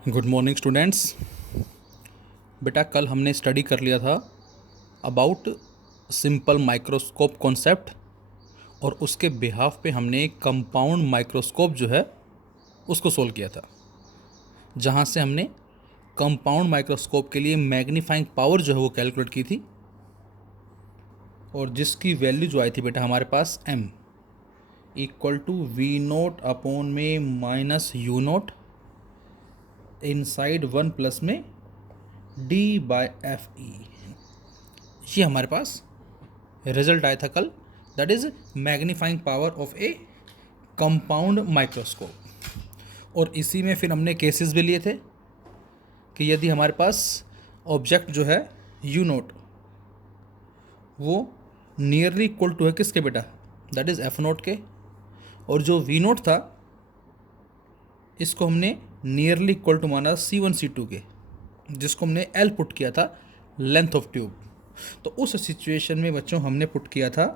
Good morning students. बेटा कल हमने स्टडी कर लिया था अबाउट सिंपल माइक्रोस्कोप कॉन्सेप्ट और उसके बिहाफ पे हमने कंपाउंड माइक्रोस्कोप जो है उसको सोल्व किया था, जहाँ से हमने कंपाउंड माइक्रोस्कोप के लिए मैग्नीफाइंग पावर जो है वो कैलकुलेट की थी और जिसकी वैल्यू जो आई थी बेटा हमारे पास m equal to V naught upon में minus U naught inside one plus में डी बाय एफ ई। ये हमारे पास रिजल्ट आया था कल, that is magnifying power of a compound microscope. और इसी में फिर हमने केसेस भी लिए थे कि यदि हमारे पास ऑब्जेक्ट जो है यू नोट वो नियरली इक्वल टू है किसके बेटा, दैट इज एफ नोट के, और जो वी नोट था इसको हमने नियरली इक्वल टू माना C1 C2 के, जिसको हमने L पुट किया था लेंथ ऑफ ट्यूब। तो उस सिचुएशन में बच्चों हमने पुट किया था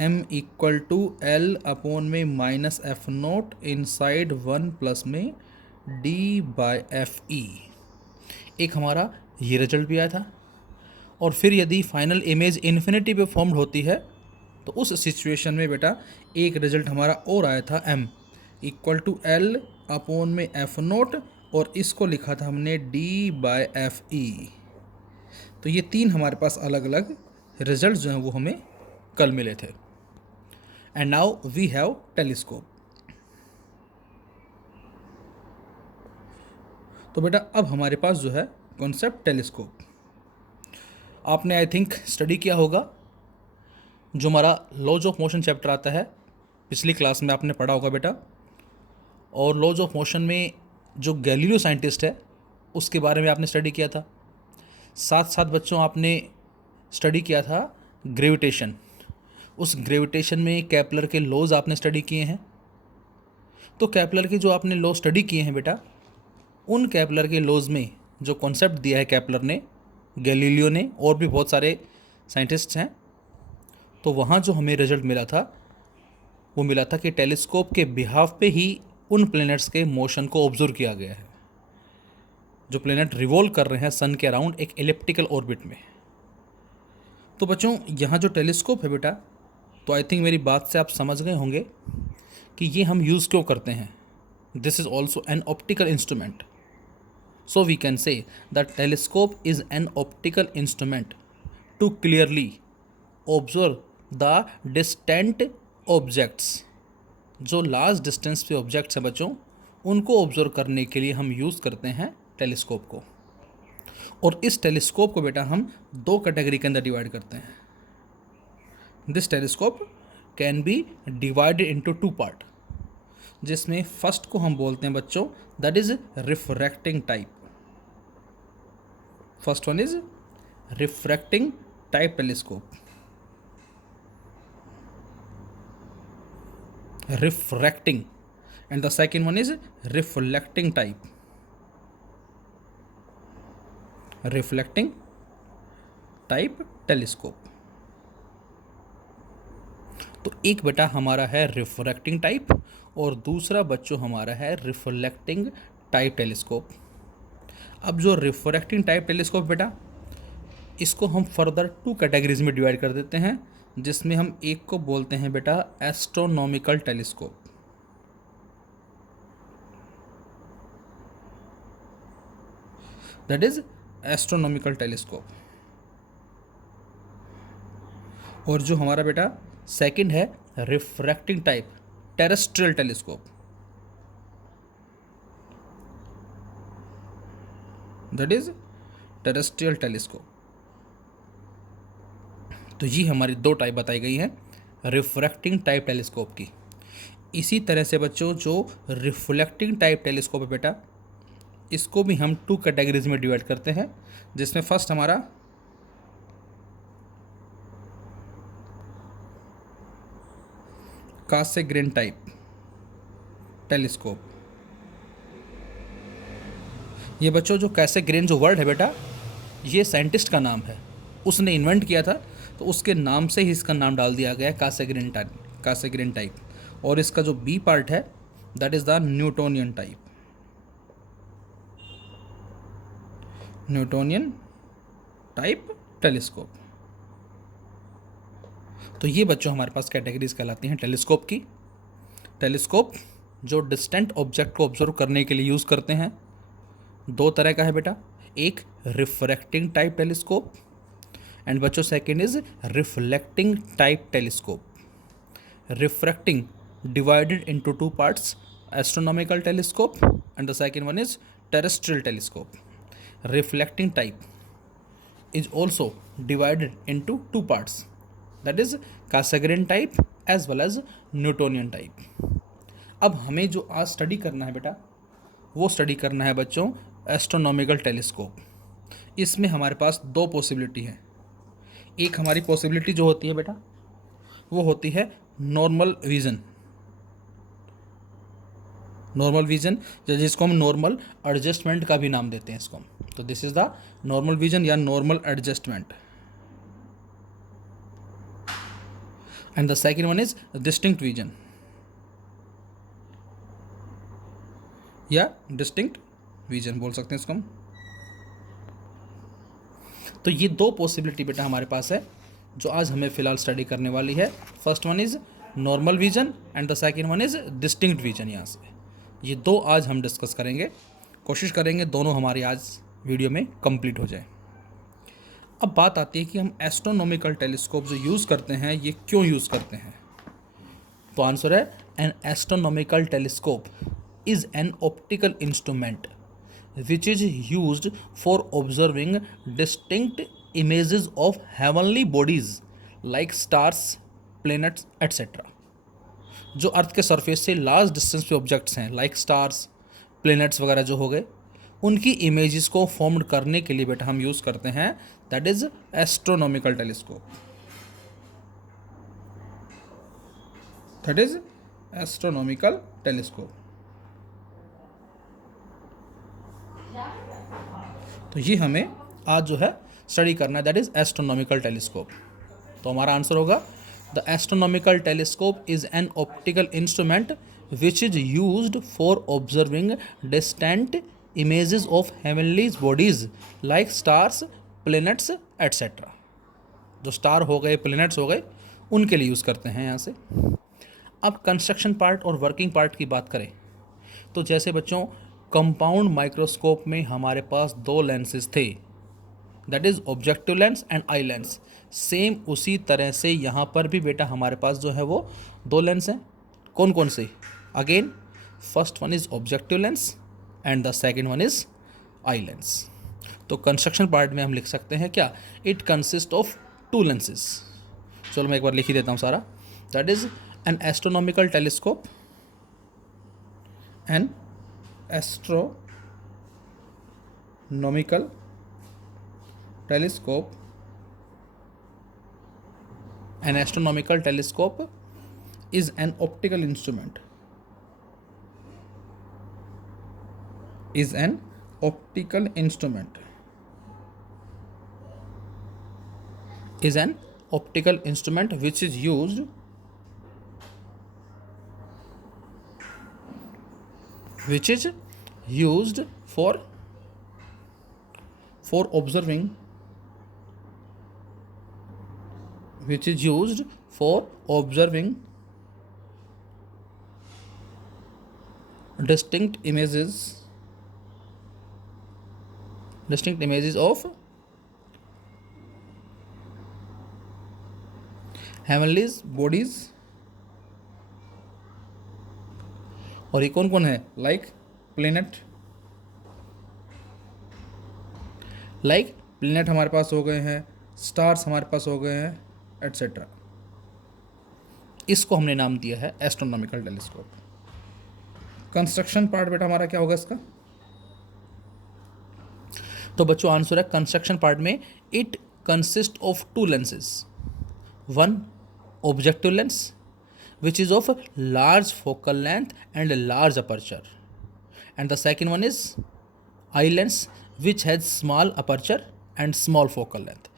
m equal to L upon में minus F naught inside one plus में d बाय एफ ई। एक हमारा ये रिजल्ट भी आया था। और फिर यदि फाइनल इमेज इन्फिनिटी पे फॉर्म्ड होती है तो उस सिचुएशन में बेटा एक रिजल्ट हमारा और आया था m equal to L upon में एफ नोट, और इसको लिखा था हमने d बाय एफ ई। तो ये तीन हमारे पास अलग अलग रिजल्ट जो हैं वो हमें कल मिले थे। And now we have telescope. तो बेटा अब हमारे पास जो है कॉन्सेप्ट टेलीस्कोप, आपने आई थिंक स्टडी किया होगा। जो हमारा लॉज ऑफ मोशन चैप्टर आता है पिछली क्लास में आपने पढ़ा होगा बेटा, और लॉज ऑफ मोशन में जो गैलीलियो साइंटिस्ट है उसके बारे में आपने स्टडी किया था। साथ साथ बच्चों आपने स्टडी किया था ग्रेविटेशन। उस ग्रेविटेशन में केपलर के लॉज आपने स्टडी किए हैं। तो केपलर के जो आपने लॉ स्टडी किए हैं बेटा, उन केपलर के लॉज में जो कॉन्सेप्ट दिया है केपलर ने, गैलीलियो ने, और भी बहुत सारे साइंटिस्ट्स हैं, तो वहाँ जो हमें रिजल्ट मिला था वो मिला था कि टेलीस्कोप के बिहाफ पे ही उन प्लैनेट्स के मोशन को ऑब्जर्व किया गया है जो प्लैनेट रिवॉल्व कर रहे हैं सन के अराउंड एक एलिप्टिकल ऑर्बिट में। तो बच्चों यहाँ जो टेलीस्कोप है बेटा, तो आई थिंक मेरी बात से आप समझ गए होंगे कि ये हम यूज़ क्यों करते हैं। This is also an optical instrument, so we can say that telescope is an optical instrument to clearly observe the distant objects. जो लार्ज डिस्टेंस पे ऑब्जेक्ट्स हैं बच्चों, उनको ऑब्जर्व करने के लिए हम यूज़ करते हैं टेलीस्कोप को। और इस टेलीस्कोप को बेटा हम दो कैटेगरी के अंदर डिवाइड करते हैं। This telescope can be divided into two part, जिसमें फर्स्ट को हम बोलते हैं बच्चों that is refracting type. First one is refracting type telescope. Refracting, and the second one is reflecting type. Reflecting type telescope. तो एक बेटा हमारा है रिफ्रैक्टिंग टाइप और दूसरा बच्चों हमारा है रिफ्लेक्टिंग टाइप टेलीस्कोप। अब जो रिफ्रैक्टिंग टाइप टेलीस्कोप बेटा, इसको हम फर्दर टू कैटेगरीज में डिवाइड कर देते हैं, जिसमें हम एक को बोलते हैं बेटा astronomical telescope. That is astronomical telescope. और जो हमारा बेटा सेकंड है refracting type terrestrial telescope. That is terrestrial telescope. तो ये हमारी दो टाइप बताई गई हैं रिफ्रैक्टिंग टाइप टेलीस्कोप की। इसी तरह से बच्चों जो रिफ्लेक्टिंग टाइप टेलीस्कोप है बेटा, इसको भी हम टू कैटेगरीज में डिवाइड करते हैं, जिसमें फर्स्ट हमारा कासेग्रेन टाइप टेलीस्कोप। ये बच्चों जो कैसेग्रेन जो वर्ड है बेटा, ये साइंटिस्ट का नाम है, उसने इन्वेंट किया था, तो उसके नाम से ही इसका नाम डाल दिया गया है कासेग्रेन टाइप। और इसका जो बी पार्ट है that is the Newtonian type. Newtonian type telescope. तो ये बच्चों हमारे पास कैटेगरीज कहलाती हैं टेलीस्कोप की। टेलीस्कोप जो डिस्टेंट ऑब्जेक्ट को ऑब्जर्व करने के लिए यूज़ करते हैं, दो तरह का है बेटा, एक रिफ्रैक्टिंग टाइप टेलीस्कोप एंड बच्चों second is reflecting type telescope. Refracting divided into two parts, astronomical telescope and the second one is terrestrial telescope. Reflecting type is also divided into two parts, that is Cassegrain type as well as Newtonian type. अब हमें जो आज study करना है बेटा, वो study करना है बच्चों एस्ट्रोनॉमिकल टेलीस्कोप। इसमें हमारे पास दो पॉसिबिलिटी हैं। एक हमारी पॉसिबिलिटी जो होती है बेटा, वो होती है नॉर्मल विज़न। नॉर्मल विजन, जिसको हम नॉर्मल एडजस्टमेंट का भी नाम देते हैं इसको हम। तो this is the normal vision या normal adjustment. And the second one is distinct vision या डिस्टिंक्ट विजन बोल सकते हैं इसको हम। तो ये दो पॉसिबिलिटी बेटा हमारे पास है जो आज हमें फिलहाल स्टडी करने वाली है। First one is normal vision and the second one is distinct vision. यहाँ से ये दो आज हम डिस्कस करेंगे, कोशिश करेंगे दोनों हमारी आज वीडियो में कंप्लीट हो जाए। अब बात आती है कि हम एस्ट्रोनॉमिकल टेलीस्कोप जो यूज़ करते हैं ये क्यों यूज़ करते हैं। तो आंसर है N astronomical telescope is an optical instrument which is used for observing distinct images of heavenly bodies like stars, planets etcetera. जो अर्थ के सरफेस से लार्ज डिस्टेंस पे ऑब्जेक्ट्स हैं लाइक स्टार्स, प्लैनेट्स वगैरह जो हो गए, उनकी इमेजेस को फॉर्म करने के लिए बेटा हम यूज़ करते हैं, that is astronomical telescope. That is astronomical telescope. तो ये हमें आज जो है स्टडी करना है, दैट इज एस्ट्रोनॉमिकल टेलीस्कोप। तो हमारा आंसर होगा The astronomical telescope is an optical instrument which is used for observing distant images of heavenly bodies like stars, planets, etc. जो स्टार हो गए, प्लैनेट्स हो गए, उनके लिए यूज़ करते हैं यहाँ से। अब कंस्ट्रक्शन पार्ट और वर्किंग पार्ट की बात करें तो जैसे बच्चों कंपाउंड माइक्रोस्कोप में हमारे पास दो लेंसेज थे, that is objective lens and eye lens. Same उसी तरह से यहाँ पर भी बेटा हमारे पास जो है वो दो लेंस हैं। कौन कौन से? Again first one is objective lens and the second one is eye lens. तो कंस्ट्रक्शन पार्ट में हम लिख सकते हैं क्या, it consist of to lenses. चलो मैं एक बार लिख ही देता हूँ सारा। That is an astronomical telescope, N astronomical telescope. An astronomical telescope is an optical instrument. Is an optical instrument. Is an optical instrument which is used for observing, which is used for observing distinct images of heavenly bodies। और ये कौन कौन है, like planet हमारे पास हो गए हैं, stars हमारे पास हो गए हैं, एट्सेट्रा। इसको हमने नाम दिया है एस्ट्रोनॉमिकल टेलीस्कोप। कंस्ट्रक्शन पार्ट बेटा हमारा क्या होगा इसका, तो बच्चों आंसर है कंस्ट्रक्शन पार्ट में it consist of to lenses, one objective lens which is of large focal length and large aperture, and the second one is eye lens which has small aperture and small focal length.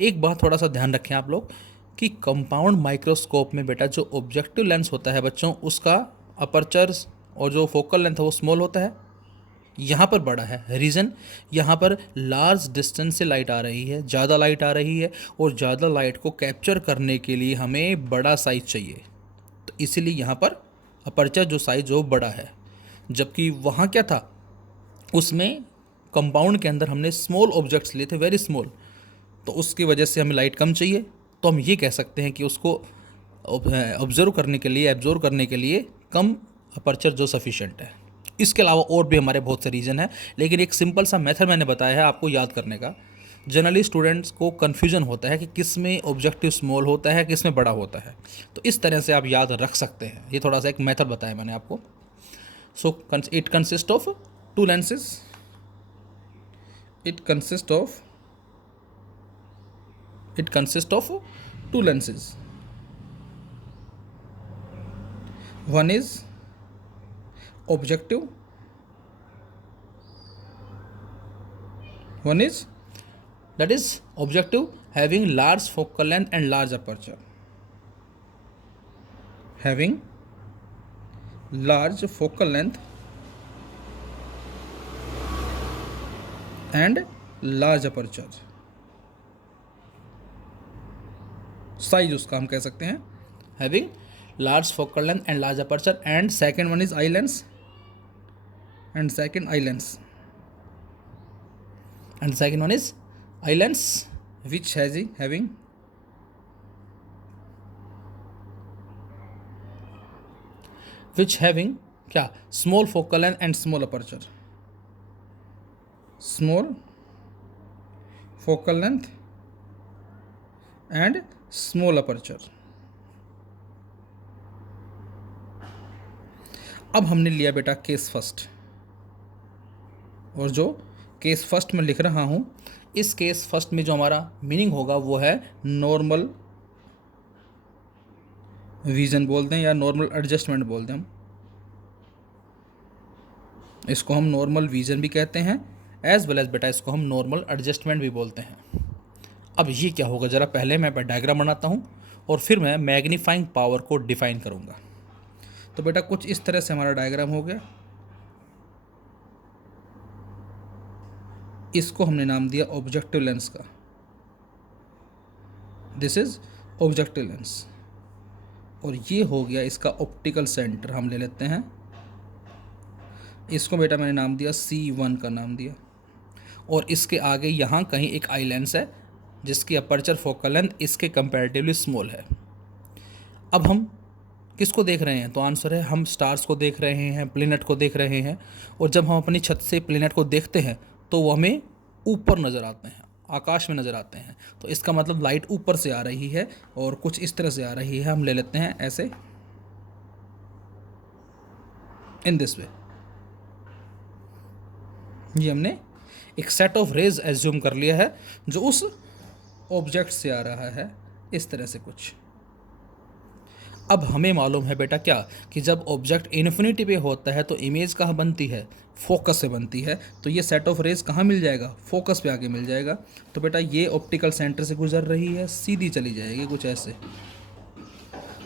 एक बात थोड़ा सा ध्यान रखें आप लोग कि compound microscope में बेटा जो ऑब्जेक्टिव लेंस होता है बच्चों, उसका अपर्चर और जो फोकल लेंथ है वो स्मॉल होता है, यहाँ पर बड़ा है। रीज़न, यहाँ पर लार्ज डिस्टेंस से लाइट आ रही है, ज़्यादा लाइट आ रही है, और ज़्यादा लाइट को कैप्चर करने के लिए हमें बड़ा साइज़ चाहिए, तो इसीलिए यहाँ पर अपर्चर जो साइज़ वो बड़ा है। जबकि वहाँ क्या था, उसमें कंपाउंड के अंदर हमने स्मॉल ऑब्जेक्ट्स लिए थे, वेरी स्मॉल, तो उसकी वजह से हमें लाइट कम चाहिए। तो हम ये कह सकते हैं कि उसको ऑब्जर्व करने के लिए, एब्जॉर्व करने के लिए कम अपर्चर जो सफिशिएंट है। इसके अलावा और भी हमारे बहुत से रीज़न है, लेकिन एक सिंपल सा मेथड मैंने बताया है आपको याद करने का। जनरली स्टूडेंट्स को कन्फ्यूजन होता है कि किस में ऑब्जेक्टिव स्मॉल होता है, किस में बड़ा होता है, तो इस तरह से आप याद रख सकते हैं। ये थोड़ा सा एक मेथड बताया मैंने आपको। So it consist of to lenses, it consists of two lenses. One is objective, one is that is objective having large focal length and large aperture, having large focal length and large aperture, size उसका हम कह सकते हैं having large focal length and large aperture. And second one is eye lens, and second eye lens, and second one is eye lens which having क्या, small focal length and small aperture, small focal length and small aperture. अब हमने लिया बेटा case first, और जो case first में लिख रहा हूं, इस केस फर्स्ट में जो हमारा मीनिंग होगा वो है नॉर्मल विजन बोलते हैं या नॉर्मल एडजस्टमेंट बोलते हैं। हम इसको हम नॉर्मल विजन भी कहते हैं, एज वेल एज बेटा इसको हम नॉर्मल एडजस्टमेंट भी बोलते हैं। अब ये क्या होगा, ज़रा पहले मैं डायग्राम बनाता हूँ और फिर मैं मैग्नीफाइंग पावर को डिफाइन करूँगा। तो बेटा कुछ इस तरह से हमारा डायग्राम हो गया। इसको हमने नाम दिया ऑब्जेक्टिव लेंस का, दिस इज ऑब्जेक्टिव लेंस, और ये हो गया इसका ऑप्टिकल सेंटर। हम ले लेते हैं इसको, बेटा मैंने नाम दिया C1 का नाम दिया, और इसके आगे यहाँ कहीं एक आई लेंस है जिसकी अपर्चर फोकल लेंथ इसके कंपैरेटिवली स्मॉल है। अब हम किसको देख रहे हैं, तो आंसर है हम स्टार्स को देख रहे हैं, प्लेनेट को देख रहे हैं। और जब हम अपनी छत से प्लेनेट को देखते हैं तो वो हमें ऊपर नज़र आते हैं, आकाश में नज़र आते हैं। तो इसका मतलब लाइट ऊपर से आ रही है और कुछ इस तरह से आ रही है। हम ले लेते हैं ऐसे, इन दिस वे। ये हमने एक सेट ऑफ रेज एज्यूम कर लिया है जो उस ऑब्जेक्ट से आ रहा है, इस तरह से कुछ। अब हमें मालूम है बेटा क्या, कि जब ऑब्जेक्ट इन्फिनिटी पे होता है तो इमेज कहाँ बनती है, फोकस से बनती है। तो ये सेट ऑफ रेज कहाँ मिल जाएगा, फोकस पे आके मिल जाएगा। तो बेटा ये ऑप्टिकल सेंटर से गुजर रही है, सीधी चली जाएगी कुछ ऐसे,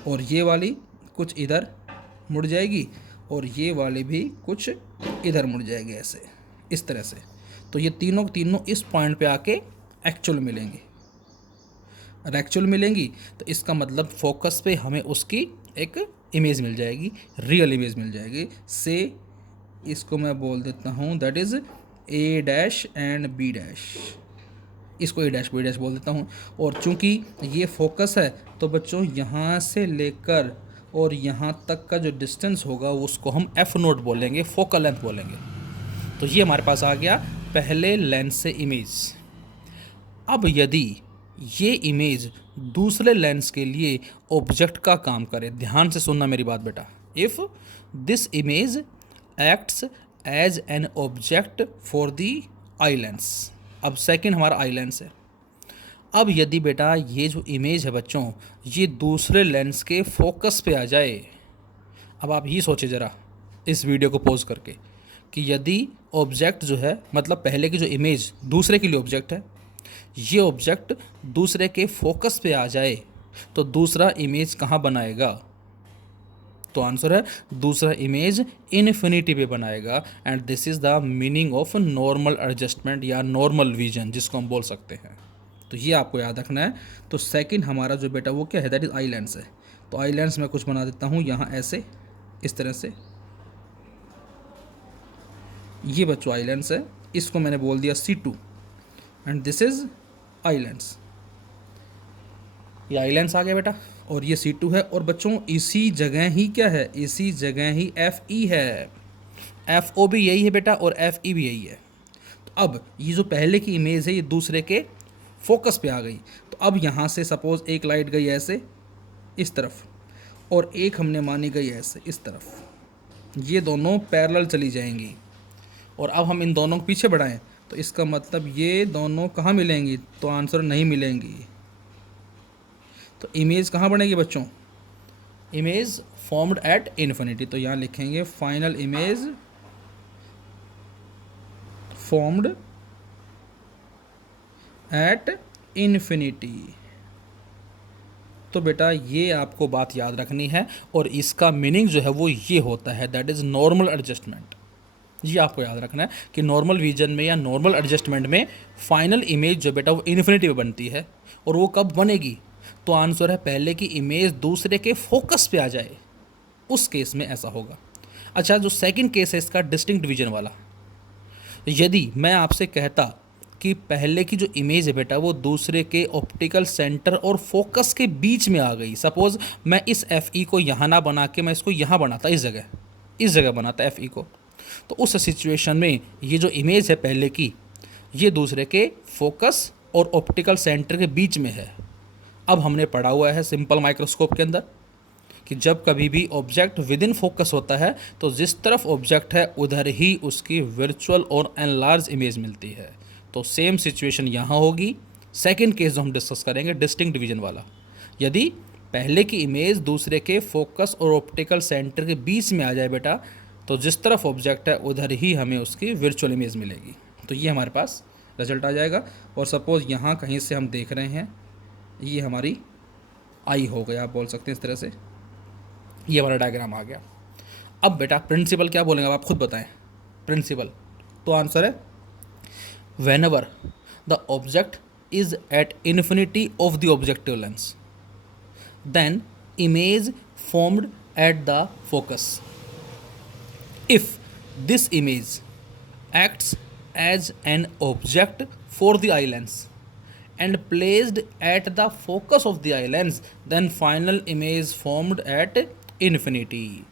और ये वाली कुछ इधर मुड़ जाएगी, और ये वाली भी कुछ इधर मुड़ जाएगी ऐसे, इस तरह से। तो ये तीनों इस पॉइंट पे आके एक्चुअल मिलेंगी, और एक्चुअल मिलेंगी तो इसका मतलब फोकस पे हमें उसकी एक इमेज मिल जाएगी, रियल इमेज मिल जाएगी। से इसको मैं बोल देता हूँ that is A' and B', इसको A' B' बोल देता हूँ। और चूंकि ये फोकस है तो बच्चों यहाँ से लेकर और यहाँ तक का जो डिस्टेंस होगा उसको हम F0 बोलेंगे, फोकल लेंथ बोलेंगे। तो ये हमारे पास आ गया पहले लेंस से इमेज। अब यदि ये इमेज दूसरे लेंस के लिए ऑब्जेक्ट का काम करे, ध्यान से सुनना मेरी बात बेटा, if this image acts as an object for the eye lens. अब सेकंड हमारा आई लेंस है। अब यदि बेटा ये जो इमेज है बच्चों, ये दूसरे लेंस के फोकस पे आ जाए। अब आप ही सोचे ज़रा इस वीडियो को पॉज करके कि यदि ऑब्जेक्ट जो है, मतलब पहले की जो इमेज दूसरे के लिए ऑब्जेक्ट है, ये ऑब्जेक्ट दूसरे के फोकस पे आ जाए तो दूसरा इमेज कहाँ बनाएगा, तो आंसर है दूसरा इमेज इन्फिनिटी पे बनाएगा and this is the meaning of normal adjustment या नॉर्मल विजन जिसको हम बोल सकते हैं। तो ये आपको याद रखना है। तो सेकंड हमारा जो बेटा वो क्या है, दैट इज़ आई लेंस है। तो आई लेंस मैं कुछ बना देता हूँ यहाँ ऐसे, इस तरह से। ये बच्चों आई लेंस है, इसको मैंने बोल दिया C2 and this is eye lens. ये आई लेंस आ गया बेटा और ये C2 है। और बच्चों इसी जगह ही क्या है, इसी जगह ही FE है। FO भी यही है बेटा और FE भी यही है। तो अब ये जो पहले की इमेज है ये दूसरे के फोकस पे आ गई। तो अब यहाँ से सपोज एक लाइट गई ऐसे इस तरफ और एक हमने मानी गई ऐसे इस तरफ, ये दोनों पैरेलल चली जाएंगी। और अब हम इन दोनों को पीछे बढ़ाएं तो इसका मतलब ये दोनों कहाँ मिलेंगी, तो आंसर नहीं मिलेंगी। तो इमेज कहाँ बनेगी बच्चों, इमेज फॉर्म्ड एट इन्फिनिटी। तो यहाँ लिखेंगे final image formed at infinity. तो बेटा ये आपको बात याद रखनी है और इसका मीनिंग जो है वो ये होता है, दैट इज़ नॉर्मल एडजस्टमेंट। ये आपको याद रखना है कि नॉर्मल विजन में या नॉर्मल एडजस्टमेंट में फाइनल इमेज जो बेटा वो इन्फिनिटी पे बनती है। और वो कब बनेगी, तो आंसर है पहले की इमेज दूसरे के फोकस पे आ जाए, उस केस में ऐसा होगा। अच्छा, जो सेकंड केस है इसका डिस्टिंक्ट विजन वाला, यदि मैं आपसे कहता कि पहले की जो इमेज है बेटा वो दूसरे के ऑप्टिकल सेंटर और फोकस के बीच में आ गई, सपोज मैं इस FE को यहाँ ना बना के मैं इसको यहाँ बनाता, इस जगह बनाता FE को, तो उस सिचुएशन में ये जो इमेज है पहले की ये दूसरे के फोकस और ऑप्टिकल सेंटर के बीच में है। अब हमने पढ़ा हुआ है सिंपल माइक्रोस्कोप के अंदर कि जब कभी भी ऑब्जेक्ट विद इन फोकस होता है तो जिस तरफ ऑब्जेक्ट है उधर ही उसकी वर्चुअल और एनलार्ज इमेज मिलती है। तो सेम सिचुएशन यहाँ होगी। सेकंड केस जो हम डिस्कस करेंगे डिस्टिंक्ट विजन वाला, यदि पहले की इमेज दूसरे के फोकस और ऑप्टिकल सेंटर के बीच में आ जाए बेटा, तो जिस तरफ ऑब्जेक्ट है उधर ही हमें उसकी वर्चुअल इमेज मिलेगी। तो ये हमारे पास रिजल्ट आ जाएगा। और सपोज़ यहाँ कहीं से हम देख रहे हैं, ये हमारी आई हो गया, आप बोल सकते हैं इस तरह से, ये हमारा डायग्राम आ गया। अब बेटा प्रिंसिपल क्या बोलेंगे, अब आप खुद बताएं प्रिंसिपल। तो आंसर है whenever the object is at infinity of the objective lens, then image formed at the focus, if this image acts as an object for the eye lens and placed at the focus of the eye lens, then final image formed at infinity.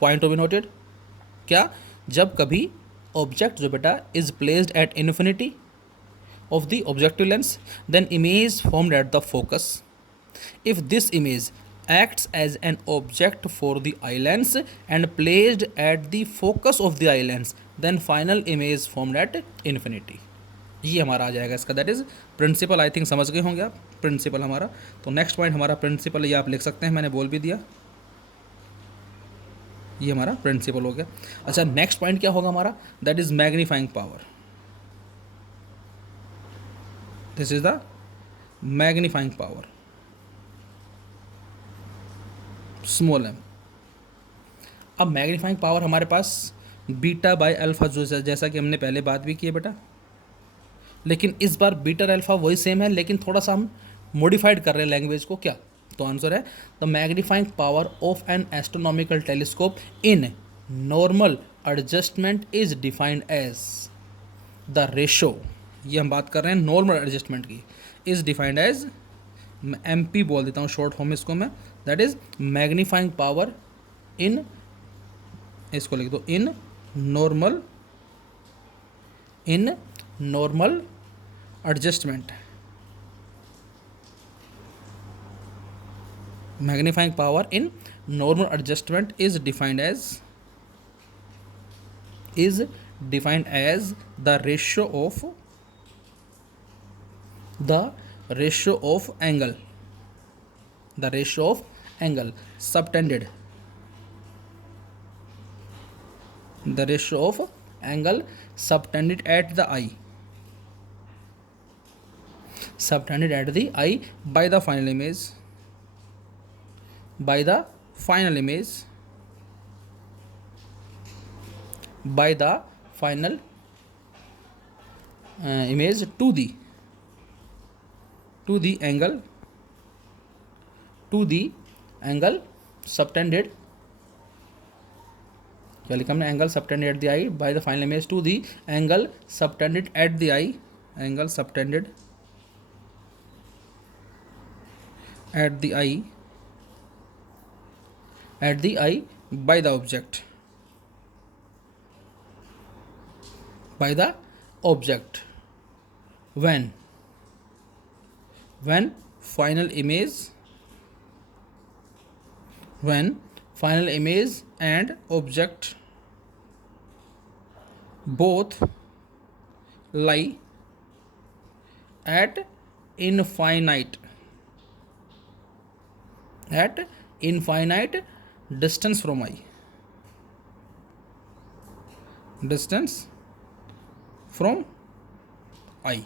Point to be noted, क्या जब कभी object जो बेटा is placed at infinity of the objective lens, then image formed at the focus, if this image acts as an object for the eye lens and placed at the focus of the eye lens, then final image formed at infinity. ये हमारा आ जाएगा इसका, that is principle. I think समझ गए होंगे आप principal हमारा। तो नेक्स्ट पॉइंट हमारा प्रिंसिपल, ये आप लिख सकते हैं, मैंने बोल भी दिया, ये हमारा प्रिंसिपल हो गया। अच्छा, नेक्स्ट पॉइंट क्या होगा हमारा, that is magnifying power. This is the magnifying power, small m। अब मैग्नीफाइंग पावर हमारे पास बीटा बाय अल्फा, जो जैसा कि हमने पहले बात भी की है बेटा, लेकिन इस बार बीटा अल्फा वही सेम है लेकिन थोड़ा सा हम मॉडिफाइड कर रहे हैं लैंग्वेज को। क्या, तो आंसर है the magnifying power of an astronomical telescope in normal adjustment is defined as the ratio, ये हम बात कर रहे हैं नॉर्मल एडजस्टमेंट की, इज डिफाइंड एज, MP बोल देता हूँ शॉर्ट फॉर्म इसको मैं, that is magnifying power in, इसको लिख दो in normal adjustment. Magnifying power in normal adjustment is defined as the ratio of angle subtended, the ratio of angle subtended at the eye, by the final image, by the final image by the final image to the angle subtended, क्या लिखा हमने, angle subtended at the eye by the final image to the angle subtended at the eye, angle subtended at the eye by the object when final image and object both lie at infinite distance from eye,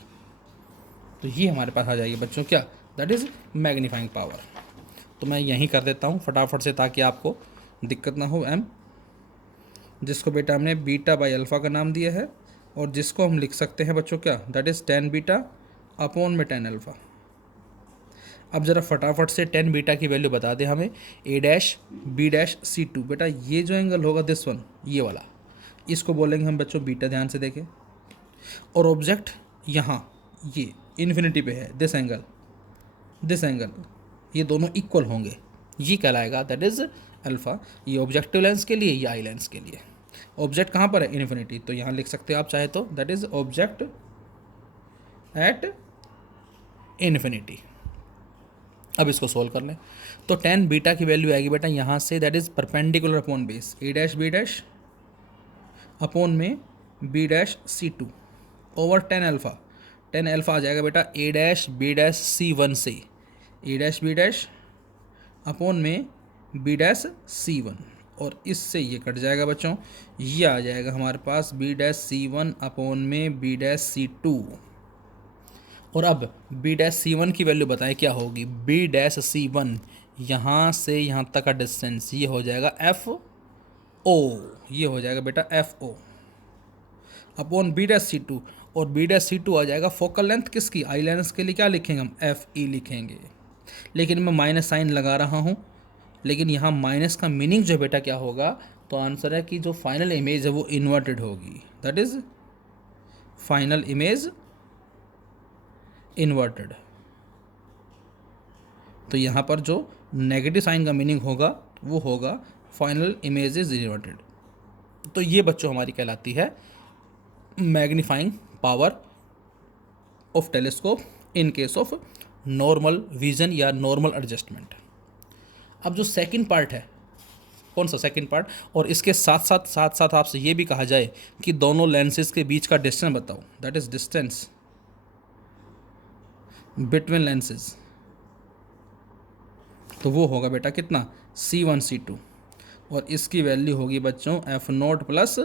तो ये हमारे पास आ जाएगी बच्चों क्या, that is magnifying power. तो मैं यहीं कर देता हूँ फटाफट से ताकि आपको दिक्कत ना हो। एम जिसको बेटा हमने बीटा बाई अल्फ़ा का नाम दिया है और जिसको हम लिख सकते हैं बच्चों क्या, दैट इज़ 10 बीटा अपॉन में 10 अल्फ़ा। अब ज़रा फटाफट से 10 बीटा की वैल्यू बता दें हमें, A dash B dash C2। बेटा ये जो एंगल होगा दिस वन, ये वाला, इसको बोलेंगे हम बच्चों बीटा, ध्यान से देखें। और ऑब्जेक्ट यहाँ ये इन्फिनिटी पे है, दिस एंगल, ये दोनों इक्वल होंगे, ये कहलाएगा दैट इज़ अल्फ़ा। ये ऑब्जेक्टिव लेंस के लिए, ये आई लेंस के लिए। ऑब्जेक्ट कहाँ पर है, इन्फिनिटी, तो यहाँ लिख सकते हो आप चाहे तो, that is object at infinity. अब इसको सोल्व कर लें तो 10 बीटा की वैल्यू आएगी बेटा यहाँ से, that is perpendicular upon base A dash B dash upon में B dash C2 over 10 alpha. 10 alpha आ जाएगा बेटा A dash B dash C1 से, A dash B dash upon में B डैश C1, और इससे ये कट जाएगा बच्चों, ये आ जाएगा हमारे पास B डैश C1 अपॉन में B डैश C2। और अब B डैश C1 की वैल्यू बताएं क्या होगी, B डैश C1 यहाँ से यहाँ तक का डिस्टेंस, ये हो जाएगा FO, ये हो जाएगा बेटा FO upon B dash C2, और B डैश C2 आ जाएगा फोकल लेंथ किसकी, आई लेंस के लिए क्या लिखेंगे हम, FE लिखेंगे। लेकिन मैं माइनस साइन लगा रहा हूँ, लेकिन यहाँ माइनस का मीनिंग जो बेटा क्या होगा, तो आंसर है कि जो फाइनल इमेज है वो इन्वर्टेड होगी, that is final image inverted. तो यहाँ पर जो नेगेटिव साइन का मीनिंग होगा वो होगा फाइनल इमेज इज इन्वर्टेड। तो ये बच्चों हमारी कहलाती है magnifying power of telescope in case of normal vision या नॉर्मल एडजस्टमेंट। अब जो सेकंड पार्ट है, कौन सा सेकंड पार्ट, और इसके साथ साथ आपसे ये भी कहा जाए कि दोनों लेंसेज के बीच का डिस्टेंस बताओ, that is distance between lenses, तो वो होगा बेटा कितना, C1 C2, और इसकी वैल्यू होगी बच्चों F0 प्लस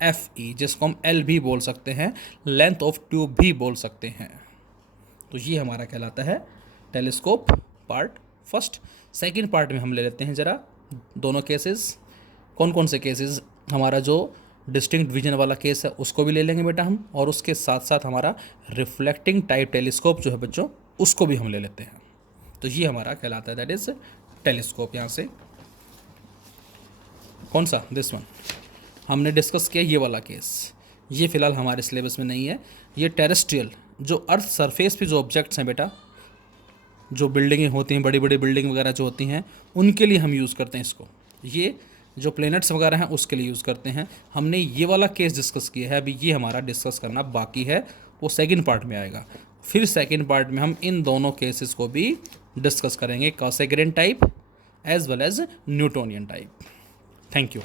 FE, जिसको हम L भी बोल सकते हैं, लेंथ ऑफ ट्यूब भी बोल सकते हैं। तो ये हमारा कहलाता है telescope part first. Second part में हम ले लेते हैं ज़रा दोनों केसेस। कौन कौन से केसेस, हमारा जो डिस्टिंक्ट विजन वाला केस है उसको भी ले लेंगे बेटा हम, और उसके साथ साथ हमारा रिफ्लेक्टिंग टाइप टेलीस्कोप जो है बच्चों उसको भी हम ले लेते हैं। तो ये हमारा कहलाता है दैट इज़ टेलीस्कोप। यहाँ से कौन सा, दिस वन हमने डिस्कस किया, ये वाला केस, ये फ़िलहाल हमारे सिलेबस में नहीं है। ये टेरेस्ट्रियल जो अर्थ सरफेस पे जो ऑब्जेक्ट्स हैं बेटा, जो बिल्डिंगें होती हैं, बड़ी बड़ी बिल्डिंग वगैरह जो होती हैं, उनके लिए हम यूज़ करते हैं इसको। ये जो प्लैनेट्स वगैरह हैं उसके लिए यूज़ करते हैं। हमने ये वाला केस डिस्कस किया है, अभी ये हमारा डिस्कस करना बाकी है, वो सेकंड पार्ट में आएगा। फिर सेकंड पार्ट में हम इन दोनों केसेस को भी डिस्कस करेंगे, Cassegrain type as well as Newtonian type. Thank you.